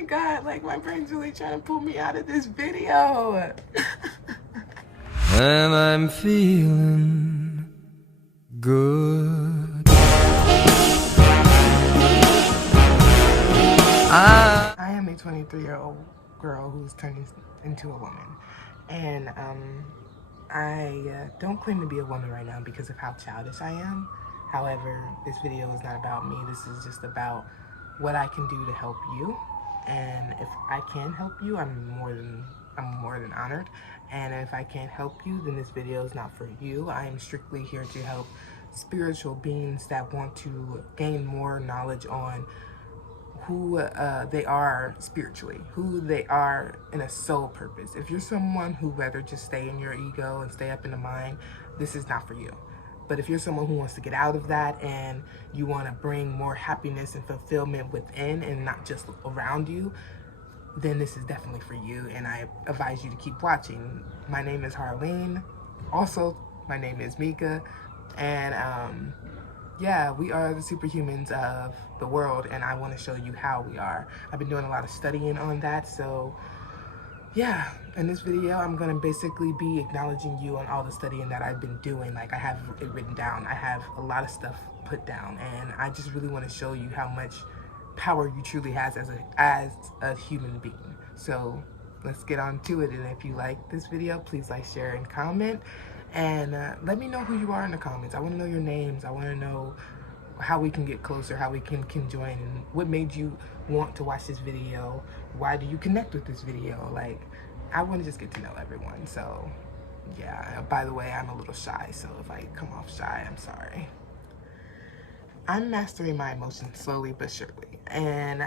my God, like my brain's really trying to pull me out of this video. And I'm feeling good. I am a 23-year-old girl who's turning into a woman. And I don't claim to be a woman right now because of how childish I am. However, this video is not about me. This is just about what I can do to help you. And if I can help you, I'm more than honored. And if I can't help you, then this video is not for you. I am strictly here to help spiritual beings that want to gain more knowledge on who they are spiritually, who they are in a soul purpose. If you're someone who rather just stay in your ego and stay up in the mind, this is not for you. But if you're someone who wants to get out of that and you want to bring more happiness and fulfillment within and not just around you, then this is definitely for you, and I advise you to keep watching. My name is Harleen. Also, my name is Mika, and yeah, we are the superhumans of the world, and I want to show you how we are. I've been doing a lot of studying on that, so yeah, in this video, I'm going to basically be acknowledging you on all the studying that I've been doing. Like, I have it written down. I have a lot of stuff put down, and I just really want to show you how much power you truly has as a human being. So let's get on to it. And if you like this video, please like, share, and comment. And let me know who you are in the comments. I want to know your names. I want to know how we can get closer, how we can join, and what made you want to watch this video. Why do you connect with this video? Like, I want to just get to know everyone. So yeah, by the way, I'm a little shy, so if I come off shy, I'm sorry. I'm mastering my emotions slowly but surely, and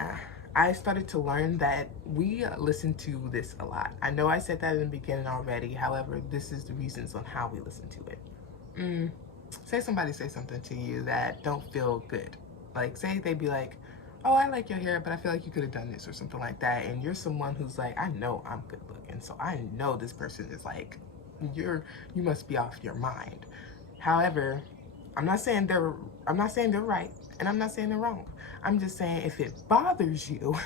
I started to learn that we listen to this a lot. I know I said that in the beginning already, however, this is the reasons on how we listen to it. Say somebody say something to you that don't feel good. Like, say they be like, oh, I like your hair, but I feel like you could have done this or something like that, and you're someone who's like, I know I'm good looking, so I know this person is like, you must be off your mind. However, I'm not saying they're right, and I'm not saying they're wrong. I'm just saying if it bothers you,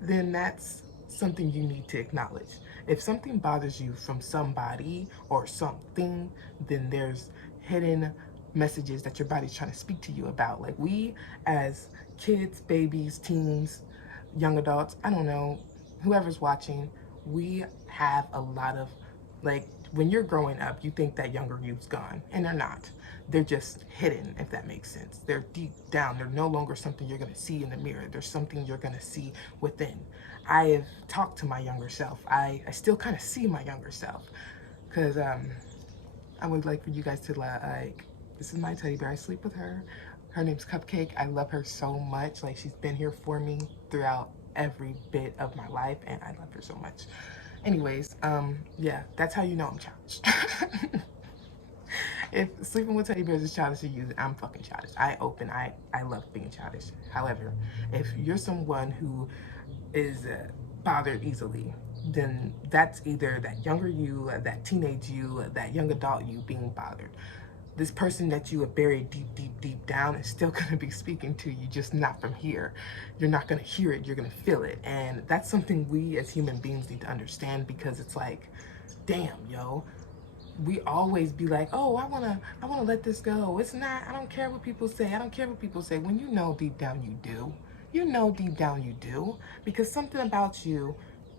then that's something you need to acknowledge. If something bothers you from somebody or something, then there's hidden messages that your body's trying to speak to you about. Like, we as kids, babies, teens, young adults, I don't know, whoever's watching, we have a lot of, like, when you're growing up, you think that younger youth's gone, and they're not. They're just hidden, if that makes sense. They're deep down. They're no longer something you're going to see in the mirror. There's something you're going to see within. I have talked to my younger self. I still kind of see my younger self, because I would like for you guys to, like, this is my teddy bear. I sleep with her. Her name's Cupcake. I love her so much. Like, she's been here for me throughout every bit of my life, and I love her so much. Anyways, yeah, that's how you know I'm childish. If sleeping with teddy bears is childish to you, I'm fucking childish. I love being childish. However, if you're someone who is bothered easily, then that's either that younger you, that teenage you, that young adult you being bothered. This person that you have buried deep down is still going to be speaking to you, just not from here. You're not going to hear it, you're going to feel it. And that's something we as human beings need to understand, because it's like, damn, yo, we always be like, oh, I wanna let this go. It's not, I don't care what people say. I don't care what people say. When you know deep down you do. You know deep down you do. Because something about you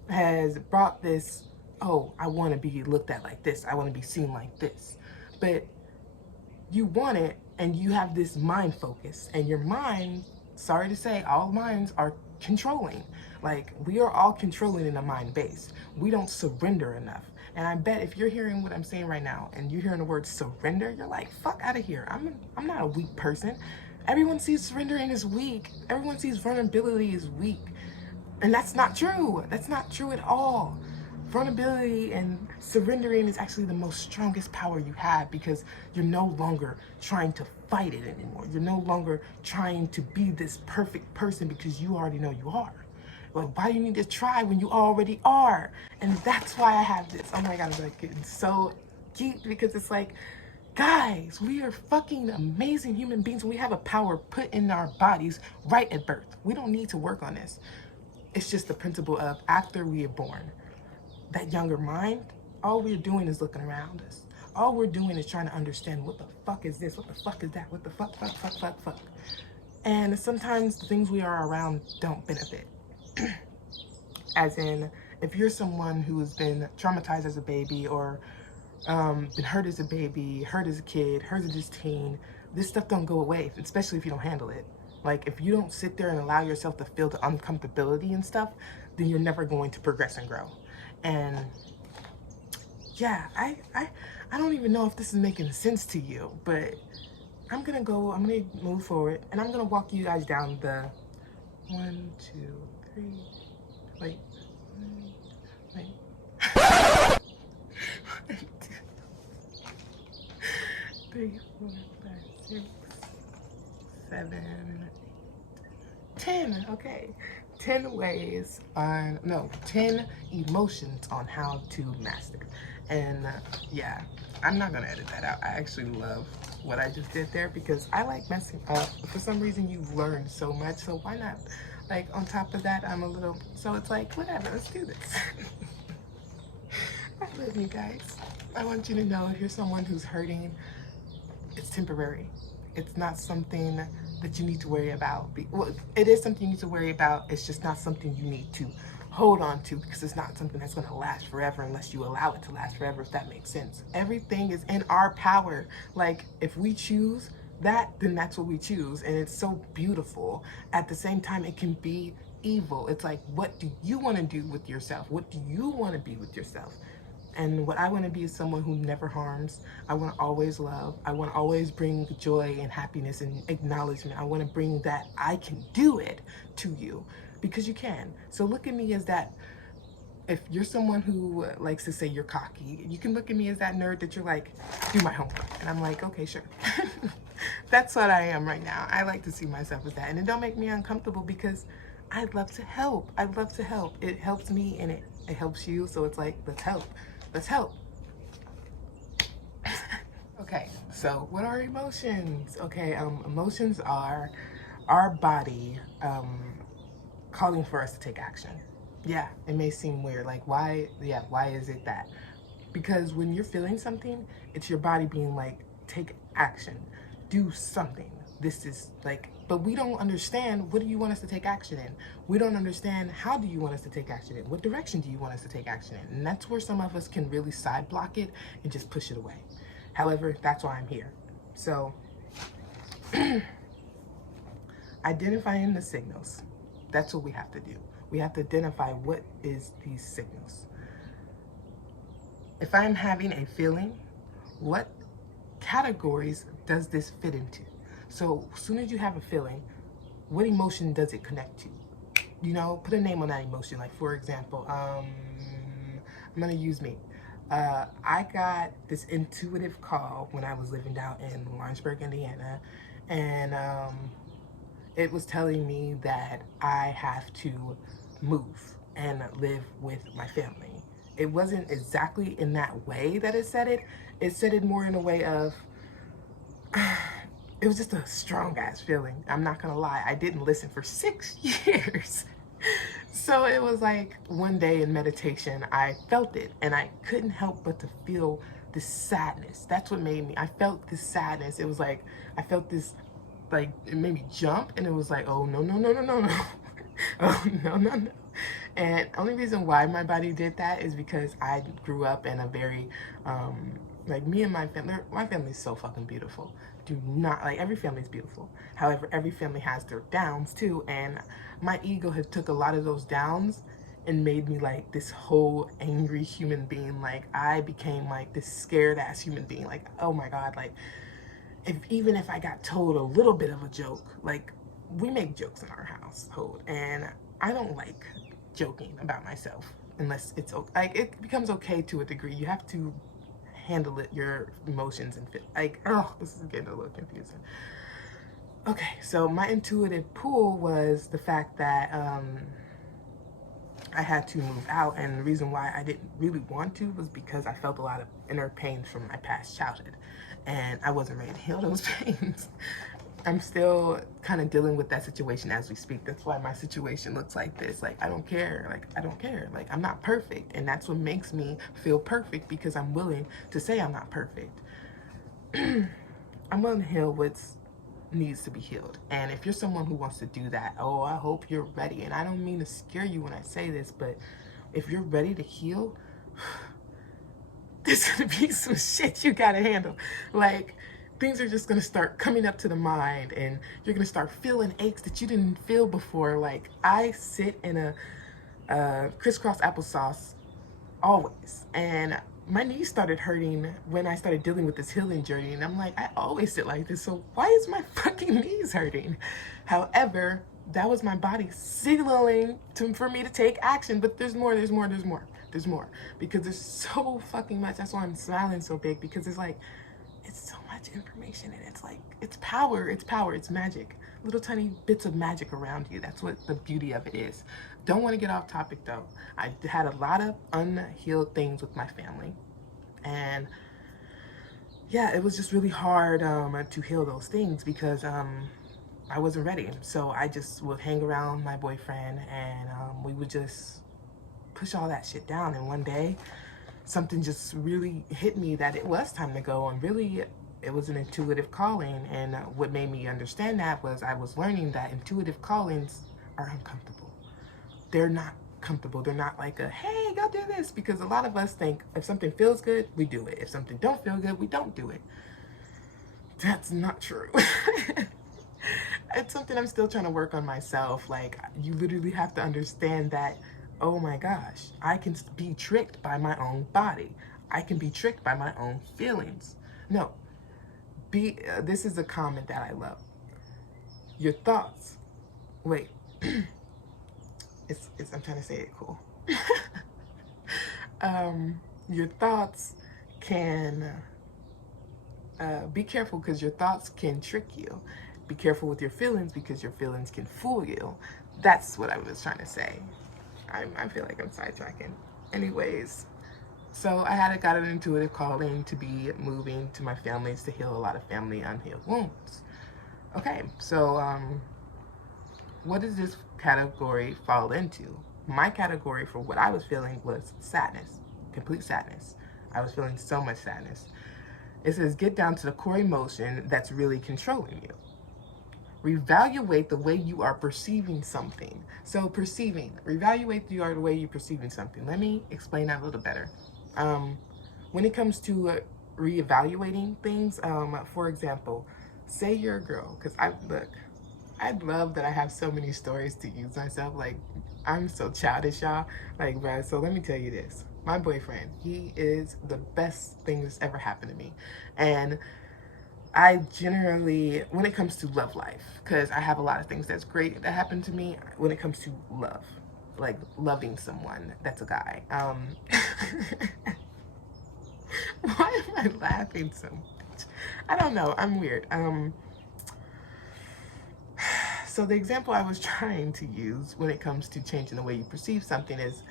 has brought this, oh, I want to be looked at like this. I want to be seen like this. But you want it, and you have this mind focus, and your mind, sorry to say, all minds are controlling. Like, we are all controlling in a mind base. We don't surrender enough. And I bet if you're hearing what I'm saying right now and you're hearing the word surrender, you're like, fuck out of here. I'm not a weak person. Everyone sees surrendering as weak. Everyone sees vulnerability as weak. And that's not true. That's not true at all. Vulnerability and surrendering is actually the most strongest power you have, because you're no longer trying to fight it anymore. You're no longer trying to be this perfect person, because you already know you are. Like, why do you need to try when you already are? And that's why I have this. Oh my God, I'm like getting so deep, because it's like, guys, we are fucking amazing human beings. We have a power put in our bodies right at birth. We don't need to work on this. It's just the principle of after we are born, that younger mind, all we're doing is looking around us. All we're doing is trying to understand what the fuck is this, what the fuck is that, what the fuck. And sometimes the things we are around don't benefit. As in, if you're someone who has been traumatized as a baby or been hurt as a baby, hurt as a kid, hurt as a teen, this stuff don't go away, especially if you don't handle it. Like, if you don't sit there and allow yourself to feel the uncomfortability and stuff, then you're never going to progress and grow. And yeah, I don't even know if this is making sense to you, but I'm gonna move forward, and I'm gonna walk you guys down the 1, 2, 3, wait, wait. 3, 4, 5, 6, 7, 10. Okay, 10 ways on, no, 10 emotions on how to master. And yeah, I'm not gonna edit that out. I actually love what I just did there because I like messing up. For some reason, you've learned so much, so why not? Like, on top of that, I'm a little, so it's like, whatever, let's do this. I love you guys. I want you to know if you're someone who's hurting, it's temporary. It's not something that you need to worry about. Well, it is something you need to worry about. It's just not something you need to hold on to because it's not something that's going to last forever unless you allow it to last forever, if that makes sense. Everything is in our power. Like, if we choose that, then that's what we choose. And it's so beautiful. At the same time, it can be evil. It's like, what do you want to do with yourself? What do you want to be with yourself? And what I want to be is someone who never harms. I want to always love. I want to always bring joy and happiness and acknowledgement. I want to bring that I can do it to you because you can. So look at me as that. If you're someone who likes to say you're cocky, you can look at me as that nerd that you're like, do my homework. And I'm like, okay, sure. That's what I am right now. I like to see myself as that. And it don't make me uncomfortable because I love to help. I love to help. It helps me and it helps you. So it's like, let's help. Let's help. Okay, so what are emotions? Okay, emotions are our body calling for us to take action. Yeah, it may seem weird. Like, why is it that? Because when you're feeling something, it's your body being like, take action, do something. This is like, but we don't understand, what do you want us to take action in? We don't understand, how do you want us to take action in? What direction do you want us to take action in? And that's where some of us can really side block it and just push it away. However, that's why I'm here. So, identifying the signals. That's what we have to do. We have to identify what is these signals. If I'm having a feeling, what categories does this fit into? So as soon as you have a feeling, what emotion does it connect to? You know, put a name on that emotion. Like, for example, I'm gonna use me. I got this intuitive call when I was living down in Lawrenceburg, Indiana, and it was telling me that I have to move and live with my family. It wasn't exactly in that way that it said it. It said it more in a way of, it was just a strong ass feeling. I'm not gonna lie. I didn't listen for 6 years. So it was like one day in meditation, I felt it and I couldn't help but to feel this sadness. That's what made me, I felt this sadness. It was like, I felt this, like, it made me jump and it was like, oh, no, no, no, no, no, no. Oh, no, no, no. And only reason why my body did that is because I grew up in a very, like, me and my family's so fucking beautiful. Do not, like, every family's beautiful. However, every family has their downs too, and my ego had took a lot of those downs and made me like this whole angry human being. Like, I became like this scared ass human being. Like, oh my God, like, even if I got told a little bit of a joke, like, we make jokes in our household, and I don't like joking about myself unless it's okay. Like, it becomes okay to a degree. You have to handle it, your emotions, and fit. Like, oh, this is getting a little confusing. Okay, so my intuitive pull was the fact that I had to move out, and the reason why I didn't really want to was because I felt a lot of inner pains from my past childhood, and I wasn't ready to heal those pains. I'm still kind of dealing with that situation as we speak. That's why my situation looks like this. Like, I don't care. Like, I don't care. Like, I'm not perfect. And that's what makes me feel perfect, because I'm willing to say I'm not perfect. I'm willing to heal what needs to be healed. And if you're someone who wants to do that, oh, I hope you're ready. And I don't mean to scare you when I say this, but if you're ready to heal, there's gonna be some shit you gotta handle. Like, things are just gonna start coming up to the mind, and you're gonna start feeling aches that you didn't feel before. Like, I sit in a crisscross applesauce always, and my knees started hurting when I started dealing with this healing journey. And I'm like, I always sit like this, so why is my fucking knees hurting? However, that was my body signaling for me to take action. But there's more, there's more, there's more, there's more. Because there's so fucking much. That's why I'm smiling so big, because it's like, it's so much information, and it's like, it's power, it's magic. Little tiny bits of magic around you. That's what the beauty of it is. Don't want to get off topic though. I had a lot of unhealed things with my family, and yeah, it was just really hard to heal those things, because I wasn't ready. So I just would hang around my boyfriend, and we would just push all that shit down. And one day, something just really hit me that it was time to go. And really, it was an intuitive calling. And what made me understand that was I was learning that intuitive callings are uncomfortable. They're not comfortable. They're not like a, hey, go do this. Because a lot of us think if something feels good, we do it. If something don't feel good, we don't do it. That's not true. It's something I'm still trying to work on myself. Like, you literally have to understand that, oh my gosh, I can be tricked by my own body. I can be tricked by my own feelings. No, this is a comment that I love. Your thoughts, wait, I'm trying to say it cool. Your thoughts can, be careful, because your thoughts can trick you. Be careful with your feelings, because your feelings can fool you. That's what I was trying to say. I feel like I'm sidetracking. Anyways, so I got an intuitive calling to be moving to my families to heal a lot of family unhealed wounds. Okay, so what does this category fall into? My category for what I was feeling was sadness, complete sadness. I was feeling so much sadness. It says, get down to the core emotion that's really controlling you. Reevaluate the way you are perceiving something. So perceiving, reevaluate the way you're perceiving something. Let me explain that a little better. When it comes to reevaluating things, for example, say you're a girl, because I love that I have so many stories to use myself. Like, I'm so childish, y'all. Like, bruh, so let me tell you this. My boyfriend, he is the best thing that's ever happened to me. And I generally, when it comes to love life, because I have a lot of things that's great that happened to me when it comes to love, like loving someone that's a guy. Why am I laughing so much? I don't know. I'm weird. So the example I was trying to use when it comes to changing the way you perceive something is,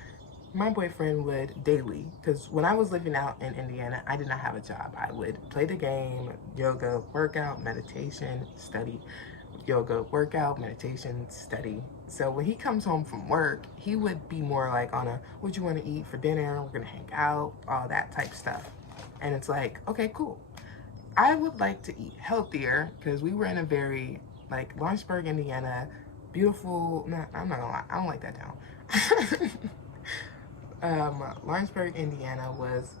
my boyfriend would daily, because when I was living out in Indiana, I did not have a job. I would play the game, yoga, workout, meditation, study, yoga, workout, meditation, study. So when he comes home from work, he would be more like on a, what you want to eat for dinner? We're going to hang out, all that type stuff. And it's like, okay, cool. I would like to eat healthier, because we were in a very, like, Lawrenceburg, Indiana, beautiful, I'm not gonna lie, I don't like that town. Lawrenceburg, Indiana was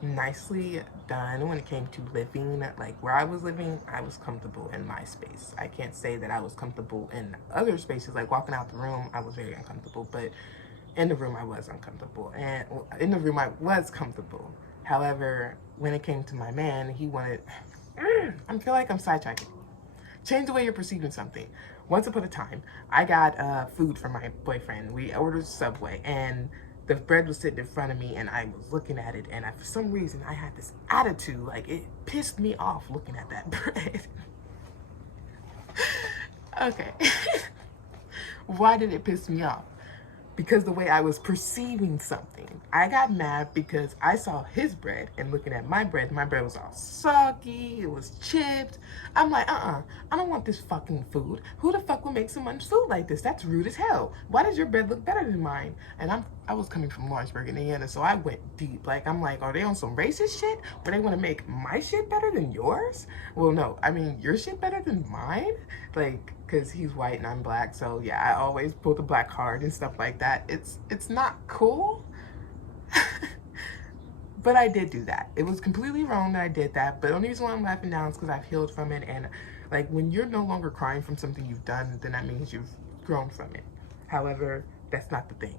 nicely done when it came to living. Like, where I was living, I was comfortable in my space. I can't say that I was comfortable in other spaces. Like, walking out the room, I was very uncomfortable, but in the room I was uncomfortable, and in the room I was comfortable. However, when it came to my man, he wanted, I feel like I'm sidetracking. Change the way you're perceiving something. Once upon a time, I got food from my boyfriend. We ordered Subway, and the bread was sitting in front of me, and I was looking at it, and for some reason, I had this attitude. Like, it pissed me off looking at that bread. Okay. Why did it piss me off? because the way I was perceiving something. I got mad because I saw his bread and looking at my bread was all soggy, it was chipped. I'm like, I don't want this fucking food. Who the fuck would make so much food like this? That's rude as hell. Why does your bread look better than mine? And I was coming from Lawrenceburg, Indiana, so I went deep. Like, I'm like, are they on some racist shit? Where they want to make my shit better than yours? Well, no, I mean, your shit better than mine? Like, because he's white and I'm black, so yeah, I always pull the black card and stuff like that. It's not cool. But I did do that. It was completely wrong that I did that, but the only reason why I'm laughing now is because I've healed from it. And like, when you're no longer crying from something you've done, then that means you've grown from it. However, that's not the thing.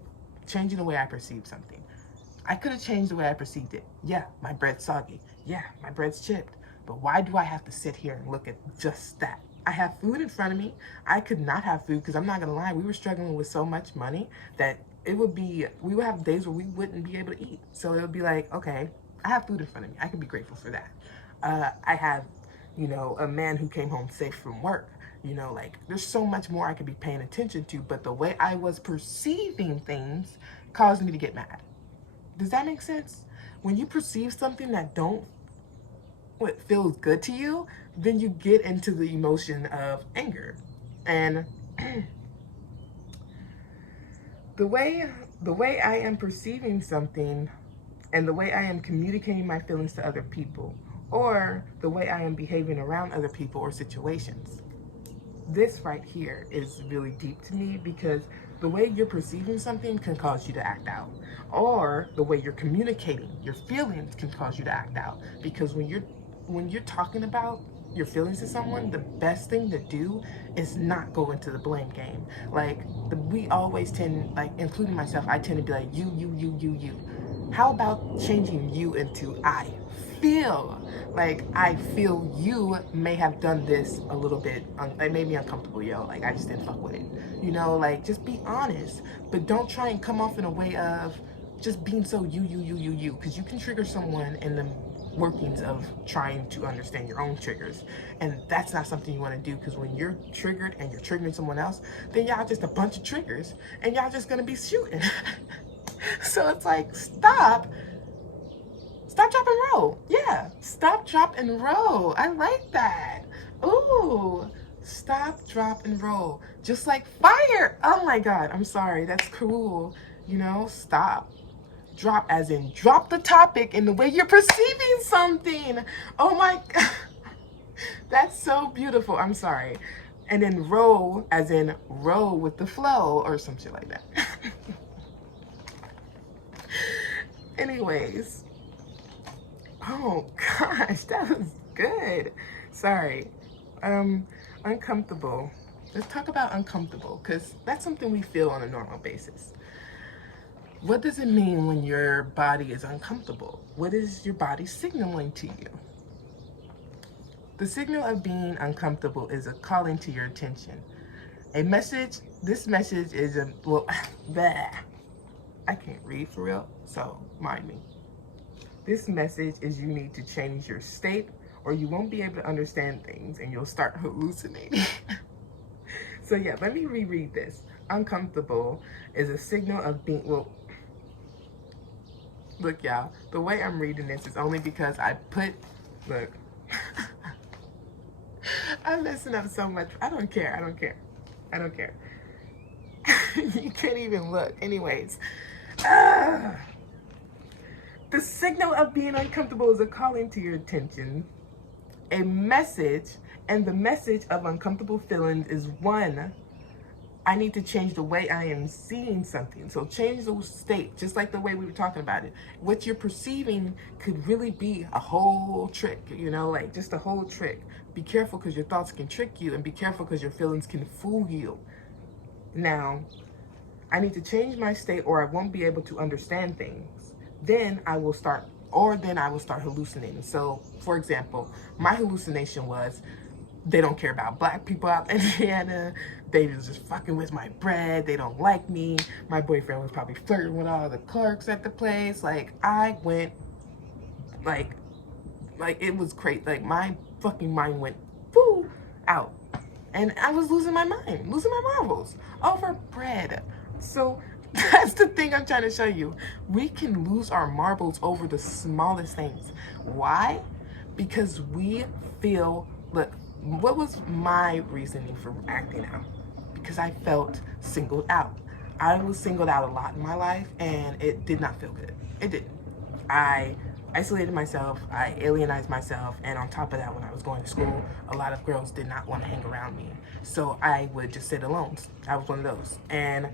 Changing the way I perceive something. I could have changed the way I perceived it. Yeah, my bread's soggy. Yeah, my bread's chipped. But why do I have to sit here and look at just that? I have food in front of me. I could not have food because I'm not gonna lie, we were struggling with so much money that we would have days where we wouldn't be able to eat. So it would be like, okay, I have food in front of me. I can be grateful for that. I have, a man who came home safe from work. Like, there's so much more I could be paying attention to, but the way I was perceiving things caused me to get mad. Does that make sense? When you perceive something that what feels good to you, then you get into the emotion of anger. And the way I am perceiving something and the way I am communicating my feelings to other people, or the way I am behaving around other people or situations. This right here is really deep to me because the way you're perceiving something can cause you to act out, or the way you're communicating your feelings can cause you to act out. Because when you're talking about your feelings to someone, the best thing to do is not go into the blame game. Like, we always tend, like, including myself, I tend to be like, you. How about changing you into I feel? Like, I feel you may have done this a little bit, it made me uncomfortable, yo. Like, I just didn't fuck with it. Like, just be honest. But don't try and come off in a way of just being so you. Because you can trigger someone in the workings of trying to understand your own triggers. And that's not something you want to do, because when you're triggered and you're triggering someone else, then y'all just a bunch of triggers and y'all just gonna be shooting. So it's like, stop, drop, and roll. Yeah, stop, drop, and roll. I like that. Ooh, stop, drop, and roll. Just like fire. Oh my God, I'm sorry, that's cool. Stop. Drop, as in drop the topic in the way you're perceiving something. Oh my God. That's so beautiful. I'm sorry. And then roll, as in roll with the flow or some shit like that. Anyways. Oh gosh, that was good. Sorry. Uncomfortable. Let's talk about uncomfortable, because that's something we feel on a normal basis. What does it mean when your body is uncomfortable? What is your body signaling to you? The signal of being uncomfortable is a calling to your attention. This message is bleh. I can't read for real, so mind me. This message is you need to change your state, or you won't be able to understand things and you'll start hallucinating. So yeah, let me reread this. Uncomfortable is a signal of being, look, y'all, the way I'm reading this is only because look, I'm messing up so much. I don't care. You can't even look. Anyways, the signal of being uncomfortable is a calling to your attention, a message, and the message of uncomfortable feelings is one, I need to change the way I am seeing something. So change the state, just like the way we were talking about it. What you're perceiving could really be a whole trick, like just a whole trick. Be careful, because your thoughts can trick you, and be careful because your feelings can fool you. Now, I need to change my state or I won't be able to understand things. Then I will start hallucinating. So, for example, my hallucination was, they don't care about black people out in Indiana. They was just fucking with my bread. They don't like me. My boyfriend was probably flirting with all the clerks at the place. Like, I went, like it was crazy. Like, my fucking mind went, woo, out. And I was losing my mind, losing my marbles over bread. So That's the thing I'm trying to show you. We can lose our marbles over the smallest things. Why? Because we feel, look, what was my reasoning for acting out? Because I felt singled out. I was singled out a lot in my life and it did not feel good. It didn't. I isolated myself, I alienized myself, and on top of that, when I was going to school, a lot of girls did not want to hang around me. So I would just sit alone. I was one of those. And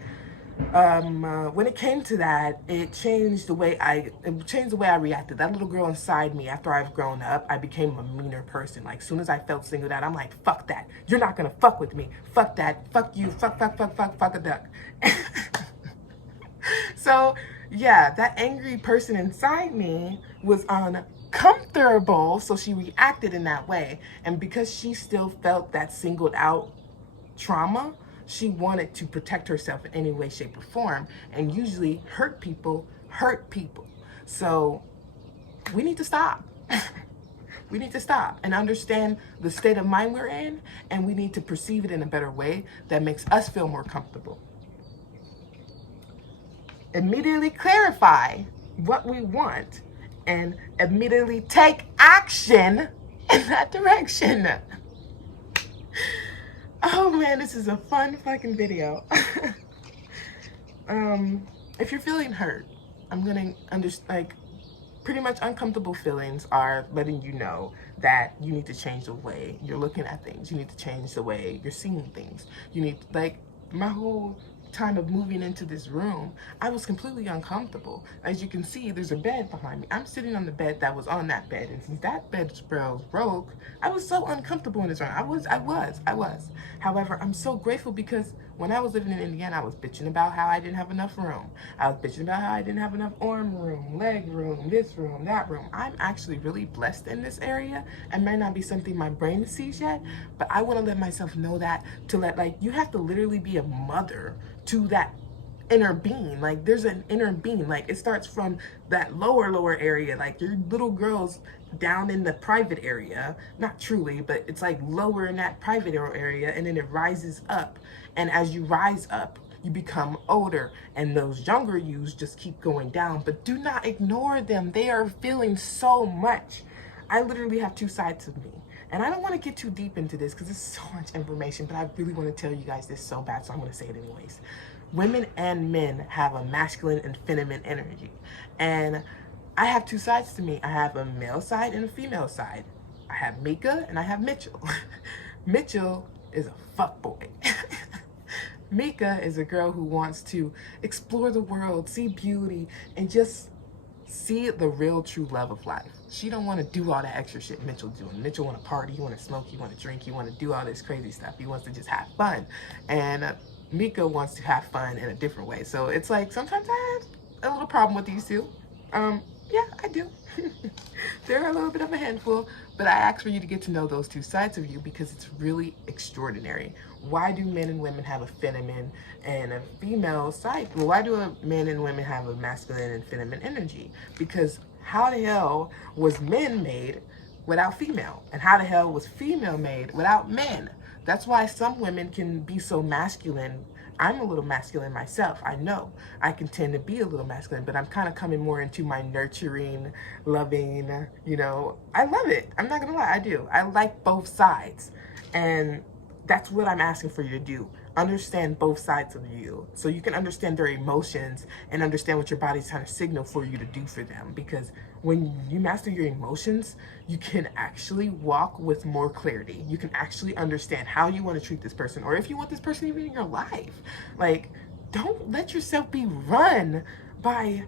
when it came to that, it changed the way I reacted. That little girl inside me, after I've grown up, I became a meaner person. Like, as soon as I felt singled out, I'm like, fuck that. You're not gonna fuck with me. Fuck that. Fuck you. Fuck a duck. So, yeah, that angry person inside me was uncomfortable, so she reacted in that way. And because she still felt that singled out trauma, she wanted to protect herself in any way, shape, or form. And usually, hurt people hurt people. So, we need to stop. We need to stop and understand the state of mind we're in, and we need to perceive it in a better way that makes us feel more comfortable. Immediately clarify what we want and immediately take action in that direction. Oh man, this is a fun fucking video. If you're feeling hurt, I'm gonna pretty much uncomfortable feelings are letting you know that you need to change the way you're looking at things. You need to change the way you're seeing things. You need, like, my whole time of moving into this room, I was completely uncomfortable. As you can see, there's a bed behind me. I'm sitting on the bed that was on that bed, and since that bed broke, I was so uncomfortable in this room. I was. However, I'm so grateful because when I was living in Indiana, I was bitching about how I didn't have enough room. I was bitching about how I didn't have enough arm room, leg room, this room, that room. I'm actually really blessed in this area. It might not be something my brain sees yet, but I want to let myself know that, to let, like, you have to literally be a mother to that inner being. Like, there's an inner being. Like, it starts from that lower area, like your little girls down in the private area, not truly, but it's like lower in that private area, and then it rises up. And as you rise up, you become older, and those younger yous just keep going down. But do not ignore them. They are feeling so much. I literally have two sides of me. And I don't want to get too deep into this because it's so much information, but I really want to tell you guys this so bad, so I'm going to say it anyways. Women and men have a masculine and feminine energy. And I have two sides to me. I have a male side and a female side. I have Mika and I have Mitchell. Mitchell is a fuckboy. Mika is a girl who wants to explore the world, see beauty, and just see the real true love of life. She don't want to do all that extra shit Mitchell's doing. Mitchell want to party, he want to smoke, he want to drink, he want to do all this crazy stuff. He wants to just have fun. And Mika wants to have fun in a different way. So it's like, sometimes I have a little problem with these two. Yeah, I do. They're a little bit of a handful, but I ask for you to get to know those two sides of you because it's really extraordinary. Why do men and women have a feminine and a female side? Well, why do men and women have a masculine and feminine energy? Because how the hell was men made without female? And how the hell was female made without men? That's why some women can be so masculine. I'm a little masculine myself. I know I can tend to be a little masculine, but I'm kind of coming more into my nurturing, loving, you know, I love it. I'm not gonna lie, I do. I like both sides. And that's what I'm asking for you to do. Understand both sides of you so you can understand their emotions and understand what your body's trying to signal for you to do for them. Because when you master your emotions, you can actually walk with more clarity. You can actually understand how you want to treat this person, or if you want this person even in your life. Like, don't let yourself be run by,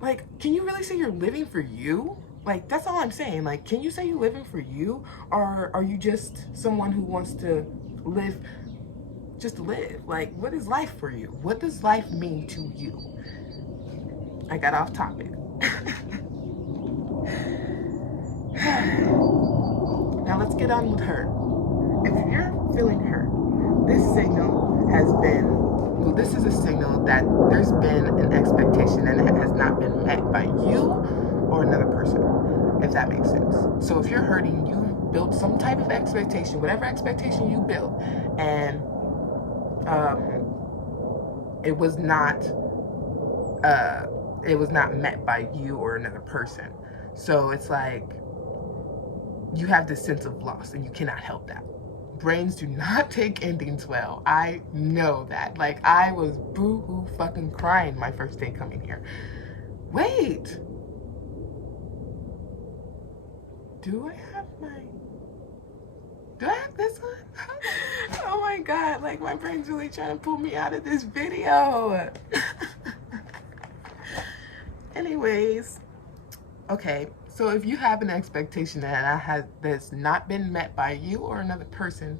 like, can you really say you're living for you? Like, that's all I'm saying. Like, can you say you're living for you? Or are you just someone who wants to live just to live? Like, what is life for you? What does life mean to you? I got off topic. Now let's get on with hurt. If you're feeling hurt, this signal has been, well, this is a signal that there's been an expectation and it has not been met by you or another person, if that makes sense. So if you're hurting, you built some type of expectation, whatever expectation you built, and it was not it was not met by you or another person. So it's like you have this sense of loss and you cannot help that. Brains do not take endings well. I know that. Like, I was boo-hoo fucking crying my first day coming here. Wait. Do I have this one? Oh my God, like my brain's really trying to pull me out of this video. Anyways, okay, so if you have an expectation that's not been met by you or another person,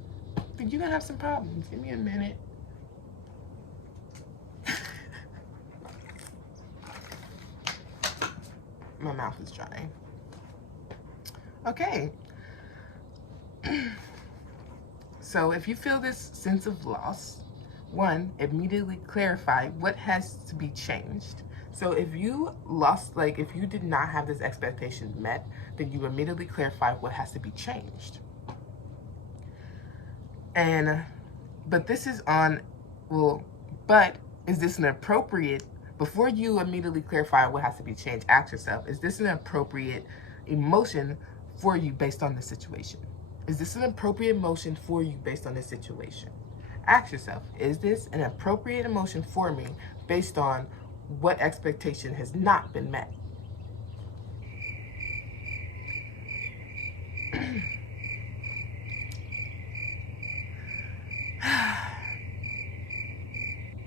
then you're gonna have some problems. Give me a minute. My mouth is dry. Okay. So if you feel this sense of loss, one, immediately clarify what has to be changed. So if you lost, like if you did not have this expectation met, then you immediately clarify what has to be changed. But this is on, but is this an appropriate, before you immediately clarify what has to be changed, ask yourself, is this an appropriate emotion for you based on the situation? Is this an appropriate emotion for you based on this situation? Ask yourself, is this an appropriate emotion for me based on what expectation has not been met?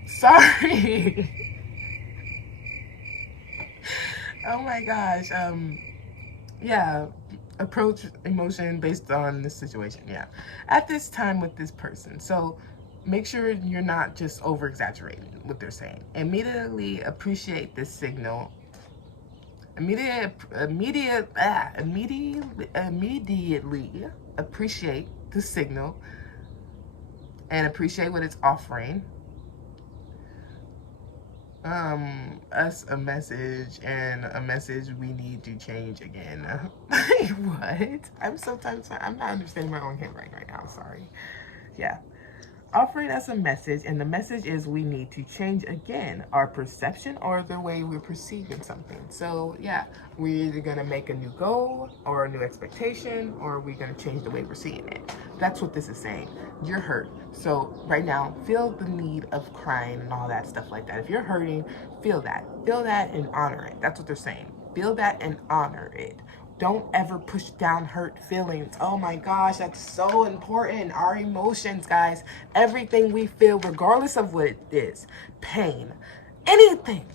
Sorry. Oh my gosh. Yeah, approach emotion based on the situation. Yeah, at this time with this person. So make sure you're not just over exaggerating what they're saying. Immediately appreciate this signal. Immediately appreciate the signal and appreciate what it's offering. Us a message and a message we need to change again. What? I'm not understanding my own handwriting right now. Sorry. Yeah. Offering us a message, and the message is we need to change again our perception or the way we're perceiving something. So yeah, we're either gonna make a new goal or a new expectation, or we're gonna change the way we're seeing it. That's what this is saying. You're hurt. So right now, feel the need of crying and all that stuff like that. If you're hurting, feel that. Feel that and honor it. That's what they're saying. Feel that and honor it. Don't ever push down hurt feelings. Oh my gosh, that's so important. Our emotions, guys, everything we feel, regardless of what it is, pain, anything,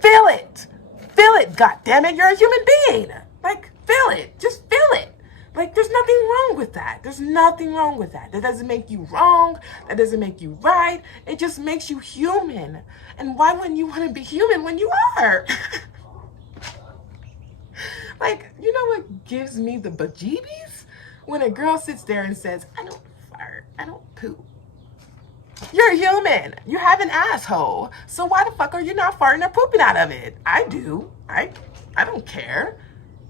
feel it. Feel it, God damn it, you're a human being. Like, feel it, just feel it. Like, there's nothing wrong with that. There's nothing wrong with that. That doesn't make you wrong. That doesn't make you right. It just makes you human. And why wouldn't you want to be human when you are? Like, you know what gives me the bejeebies? When a girl sits there and says, I don't fart, I don't poop. You're a human. You have an asshole. So why the fuck are you not farting or pooping out of it? I do. I don't care.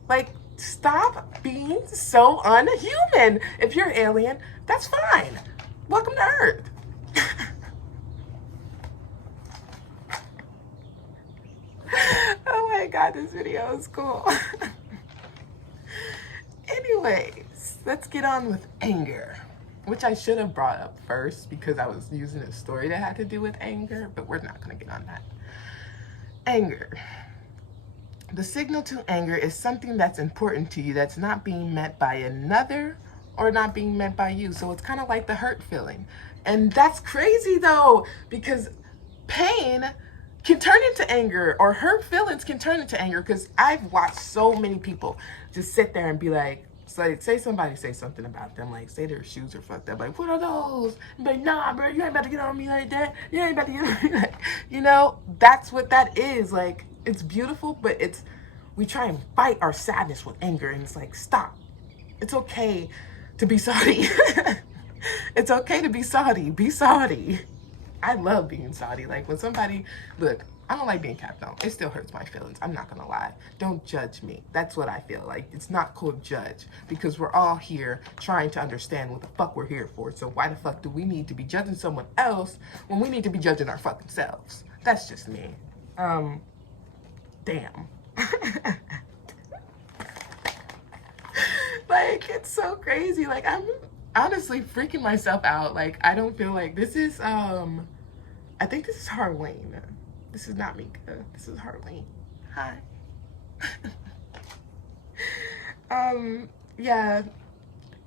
Like, stop being so unhuman. If you're alien, that's fine. Welcome to Earth. Oh my God, this video is cool. Anyways, let's get on with anger, which I should have brought up first because I was using a story that had to do with anger, but we're not going to get on that. Anger. The signal to anger is something that's important to you that's not being met by another or not being met by you. So it's kind of like the hurt feeling. And that's crazy though, because pain can turn into anger, or hurt feelings can turn into anger, because I've watched so many people just sit there and be like, say somebody say something about them, like say their shoes are fucked up, like, what are those? And be like, nah, bro, you ain't about to get on me like that. You ain't about to get on me like, you know, that's what that is. Like, it's beautiful, but we try and fight our sadness with anger, and it's like, stop. It's okay to be sorry. It's okay to be sorry. Be sorry. I love being salty. Like when somebody, look, I don't like being capped on. It still hurts my feelings. I'm not gonna lie. Don't judge me. That's what I feel like. It's not cool to judge, because we're all here trying to understand what the fuck we're here for. So why the fuck do we need to be judging someone else when we need to be judging our fucking selves? That's just me. Damn. Like, it's so crazy. Like, I'm honestly freaking myself out. Like, I don't feel like this is, I think this is Harlene. This is not Mika. This is Harlene. Hi. Yeah,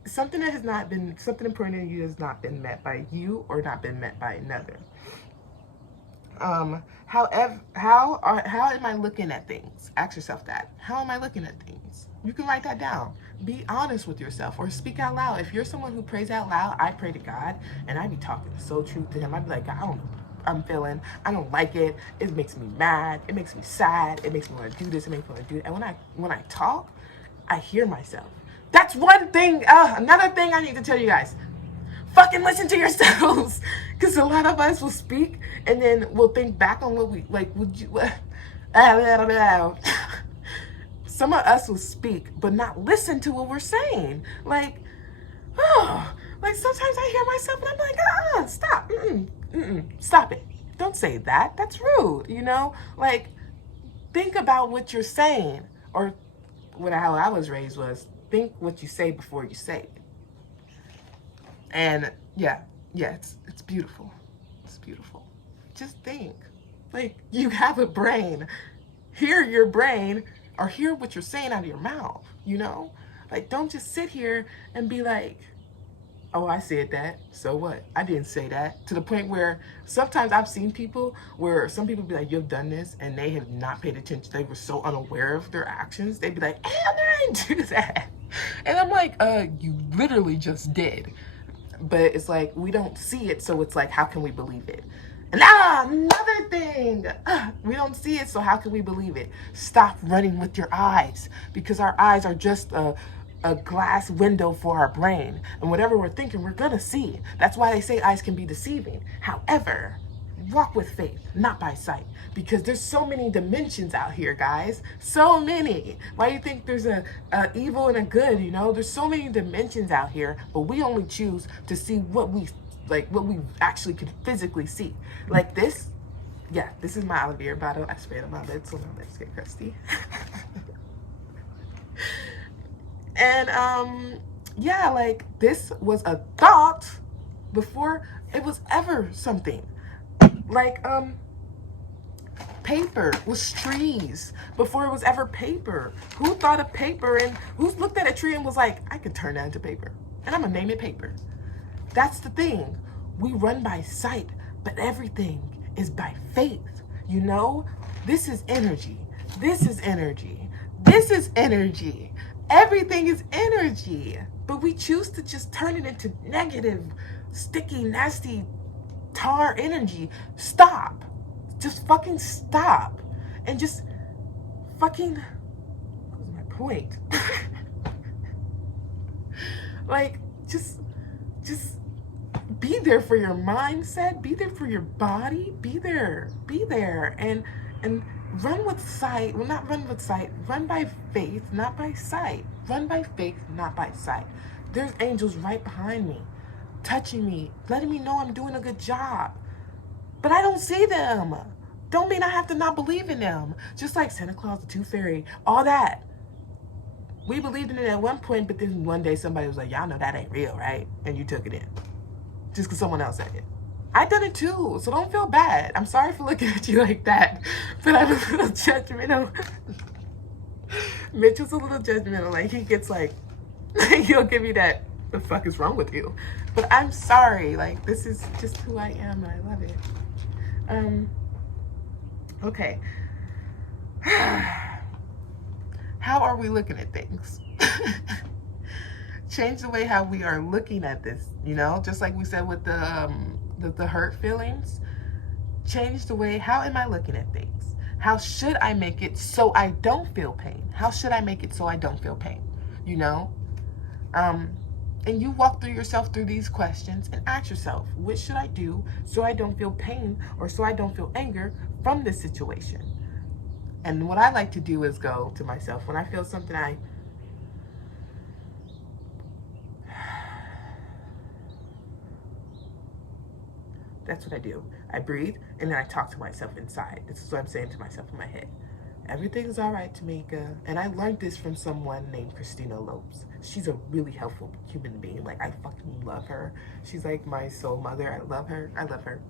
something that has not been, something important in you has not been met by you or not been met by another. However, how am I looking at things? Ask yourself that. How am I looking at things? You can write that down. Be honest with yourself or speak out loud. If you're someone who prays out loud, I pray to God and I be talking so truth to him. I'd be like, I don't know. I'm feeling, I don't like it. It makes me mad. It makes me sad. It makes me want to do this. It makes me want to do it. And when I talk, I hear myself. That's one thing. Another thing I need to tell you guys. Fucking listen to yourselves, because a lot of us will speak and then we'll think back on what we like. Would you? Some of us will speak but not listen to what we're saying. Like, like sometimes I hear myself and I'm like, stop, stop it. Don't say that. That's rude. You know, like think about what you're saying, or how I was raised was think what you say before you say it. And yeah, it's beautiful. It's beautiful. Just think. Like, you have a brain. Hear your brain or hear what you're saying out of your mouth, you know? Like, don't just sit here and be like, oh, I said that, so what? I didn't say that. To the point where sometimes I've seen people where some people be like, you've done this, and they have not paid attention. They were so unaware of their actions. They'd be like, I didn't do that. And I'm like, you literally just did. But it's like, we don't see it, so it's like, how can we believe it? And another thing, we don't see it, so how can we believe it? Stop running with your eyes, because our eyes are just a glass window for our brain. And whatever we're thinking, we're gonna see. That's why they say eyes can be deceiving. However, walk with faith, not by sight, because there's so many dimensions out here, guys. So many. Why do you think there's a evil and a good? You know, there's so many dimensions out here, but we only choose to see what we actually can physically see. Like this. Yeah, this is my aloe vera bottle. I sprayed on my lips so my lips get crusty. And yeah, like this was a thought before it was ever something. Like paper was trees before it was ever paper. Who thought of paper, and who's looked at a tree and was like, I could turn that into paper and I'm gonna name it paper. That's the thing. We run by sight, but everything is by faith. You know, this is energy. This is energy. This is energy. Everything is energy, but we choose to just turn it into negative, sticky, nasty, tar energy. Stop. Just fucking stop. And just fucking, what was my point? Like, just be there for your mindset, be there for your body, be there, and run with sight. Well, not run with sight, run by faith, not by sight. Run by faith, not by sight. There's angels right behind me, touching me, letting me know I'm doing a good job. But I don't see them. Don't mean I have to not believe in them. Just like Santa Claus, the Tooth Fairy, all that. We believed in it at one point, but then one day somebody was like, y'all know that ain't real, right? And you took it in. Just because someone else said it. I done it too, so don't feel bad. I'm sorry for looking at you like that, but I'm a little judgmental. Mitchell's a little judgmental. Like, he gets like, he'll give you that, the fuck is wrong with you? But I'm sorry. Like, this is just who I am, and I love it. Okay. How are we looking at things? Change the way how we are looking at this, you know, just like we said with the hurt feelings. Change the way, how am I looking at things? How should I make it so I don't feel pain? How should I make it so I don't feel pain? You know? And you walk through yourself through these questions and ask yourself, what should I do so I don't feel pain or so I don't feel anger from this situation? And what I like to do is go to myself when I feel something That's what I do. I breathe, and then I talk to myself inside. This is what I'm saying to myself in my head. Everything's all right, Tamika. And I learned this from someone named Christina Lopes. She's a really helpful human being. Like, I fucking love her. She's like my soul mother. I love her. I love her.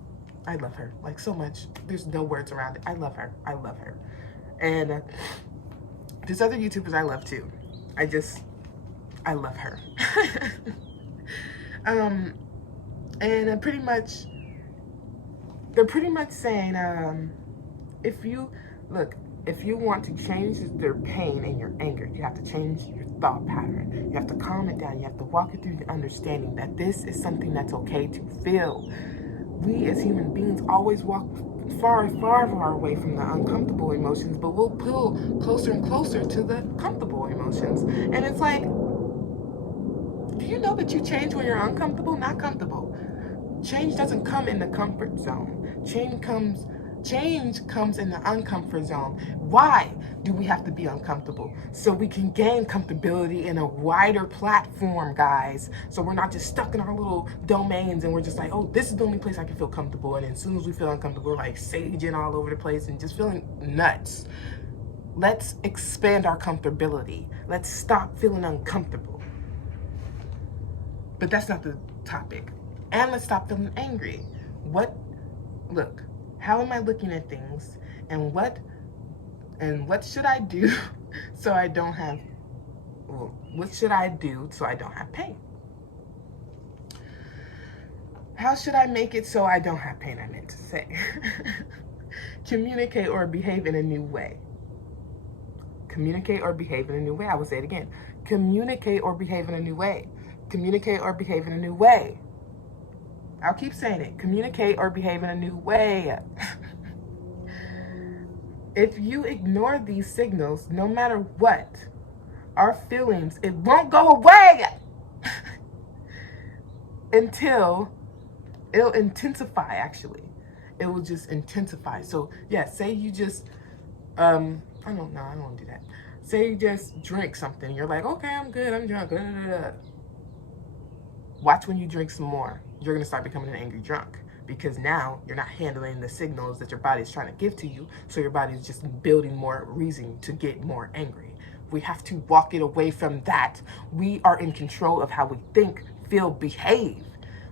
I love her. Like, so much. There's no words around it. I love her. I love her. And there's other YouTubers I love too. I love her. And pretty much, they're pretty much saying, if you want to change their pain and your anger, you have to change your thought pattern. You have to calm it down. You have to walk it through the understanding that this is something that's okay to feel. We as human beings always walk far, far, far away from the uncomfortable emotions, but we'll pull closer and closer to the comfortable emotions. And it's like, do you know that you change when you're uncomfortable? Not comfortable. Change doesn't come in the comfort zone. Change comes in the uncomfort zone. Why do we have to be uncomfortable? So we can gain comfortability in a wider platform, guys. So we're not just stuck in our little domains and we're just like, oh, this is the only place I can feel comfortable. And as soon as we feel uncomfortable, we're like saging all over the place and just feeling nuts. Let's expand our comfortability. Let's stop feeling uncomfortable. But that's not the topic. And let's stop feeling angry. How am I looking at things, and what should I do so I don't have, what should I do so I don't have pain? How should I make it so I don't have pain, I meant to say. Communicate or behave in a new way. Communicate or behave in a new way. I will say it again. Communicate or behave in a new way. Communicate or behave in a new way. I'll keep saying it. Communicate or behave in a new way. If you ignore these signals, no matter what, our feelings, it won't go away until it'll intensify, actually. It will just intensify. So, yeah, say you just, I don't want to do that. Say you just drink something. You're like, okay, I'm good, I'm drunk. Watch when you drink some more. You're going to start becoming an angry drunk because now you're not handling the signals that your body's trying to give to you. So your body's just building more reason to get more angry. We have to walk it away from that. We are in control of how we think, feel, behave.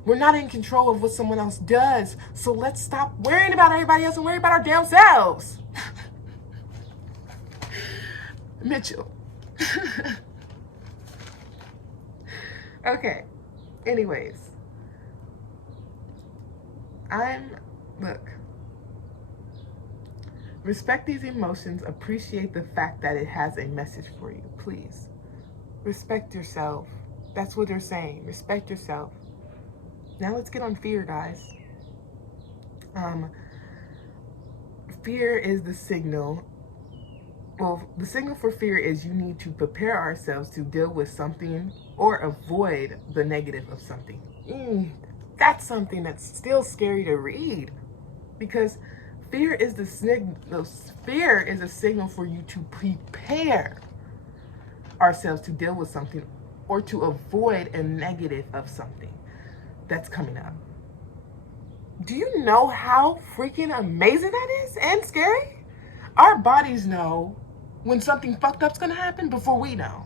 We're not in control of what someone else does. So let's stop worrying about everybody else and worry about our damn selves. Mitchell. Okay. Anyways. Respect these emotions. Appreciate the fact that it has a message for you. Please. Respect yourself. That's what they're saying. Respect yourself. Now let's get on fear, guys. Fear is the signal. Well, the signal for fear is you need to prepare ourselves to deal with something or avoid the negative of something. That's something that's still scary to read because fear is the signal. Fear is a signal for you to prepare ourselves to deal with something or to avoid a negative of something that's coming up. Do you know how freaking amazing that is and scary? Our bodies know when something fucked up's gonna happen before we know.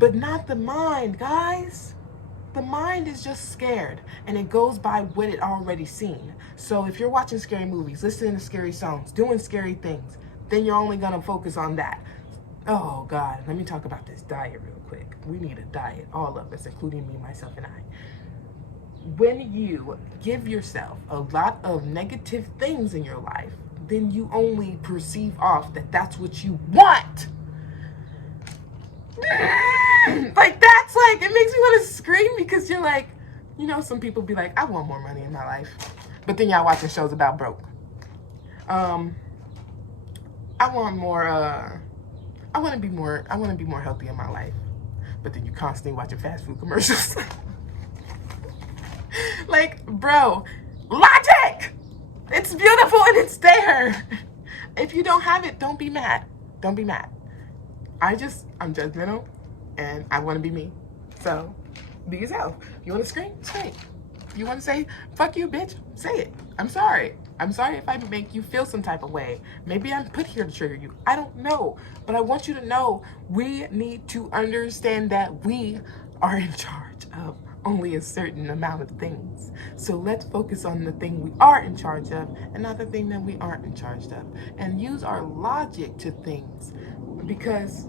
But not the mind, guys. The mind is just scared and it goes by what it already seen. So if you're watching scary movies, listening to scary songs, doing scary things, then you're only gonna focus on that. Oh God, let me talk about this diet real quick. We need a diet, all of us, including me, myself, and I. When you give yourself a lot of negative things in your life, then you only perceive off that that's what you want. Like, that's like, it makes me want to scream because you're like, you know, some people be like, I want more money in my life. But then y'all watching shows about broke. I want to be more healthy in my life. But then you constantly watching fast food commercials. Like, bro, logic! It's beautiful and it's there. If you don't have it, don't be mad. Don't be mad. I'm judgmental and I want to be me. So be yourself. If you want to scream, scream. You want to say, fuck you, bitch? Say it. I'm sorry. I'm sorry if I make you feel some type of way. Maybe I'm put here to trigger you. I don't know. But I want you to know we need to understand that we are in charge of only a certain amount of things. So let's focus on the thing we are in charge of and not the thing that we aren't in charge of. And use our logic to things. Because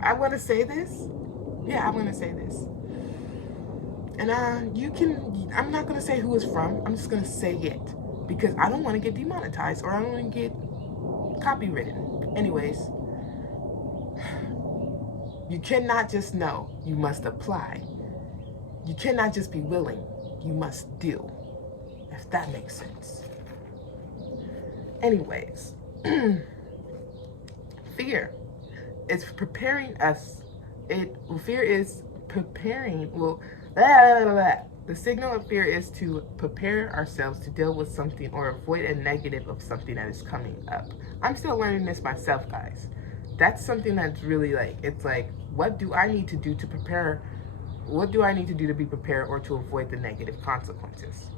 I want to say this. Yeah, I want to say this. And you can, I'm not going to say who it's from. I'm just going to say it. Because I don't want to get demonetized or I don't want to get copywritten. Anyways, you cannot just know. You must apply. You cannot just be willing. You must do. If that makes sense. Anyways, fear is preparing us. Fear is preparing, the signal of fear is to prepare ourselves to deal with something or avoid a negative of something that is coming up. I'm still learning this myself, guys. That's something that's really like, it's like, what do I need to do to prepare? What do I need to do to be prepared or to avoid the negative consequences?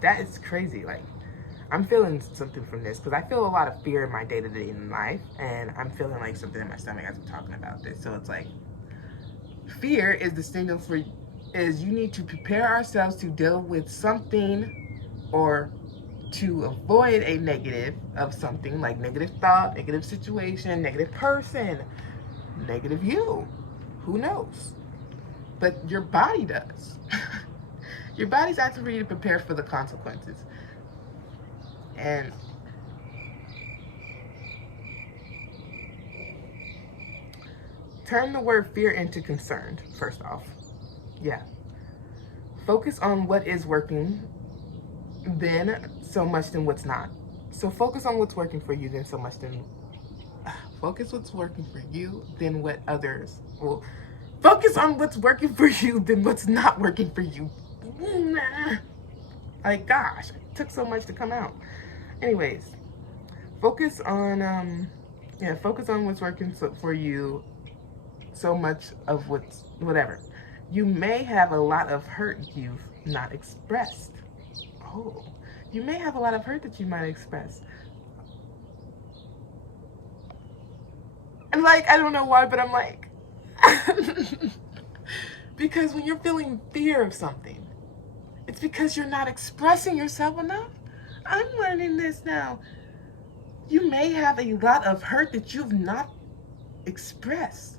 That is crazy. Like, I'm feeling something from this because I feel a lot of fear in my day-to-day life, and I'm feeling like something in my stomach as I'm talking about this. So it's like, fear is the signal for, is you need to prepare ourselves to deal with something or to avoid a negative of something, like negative thought, negative situation, negative person, negative you. Who knows? But your body does. Your body's asking for you to prepare for the consequences. And turn the word fear into concerned, first off. Yeah. Focus on what is working, then so much than what's not. So focus on what's working for you, then so much than... Focus what's working for you, then what others... Well, focus on what's working for you, then what's not working for you. Like, gosh, it took so much to come out. Anyways, focus on, focus on what's working for you, so much of whatever. You may have a lot of hurt you've not expressed. Oh, you may have a lot of hurt that you might express. And like, I don't know why, but I'm like, because when you're feeling fear of something, it's because you're not expressing yourself enough. I'm learning this now. You may have a lot of hurt that you've not expressed.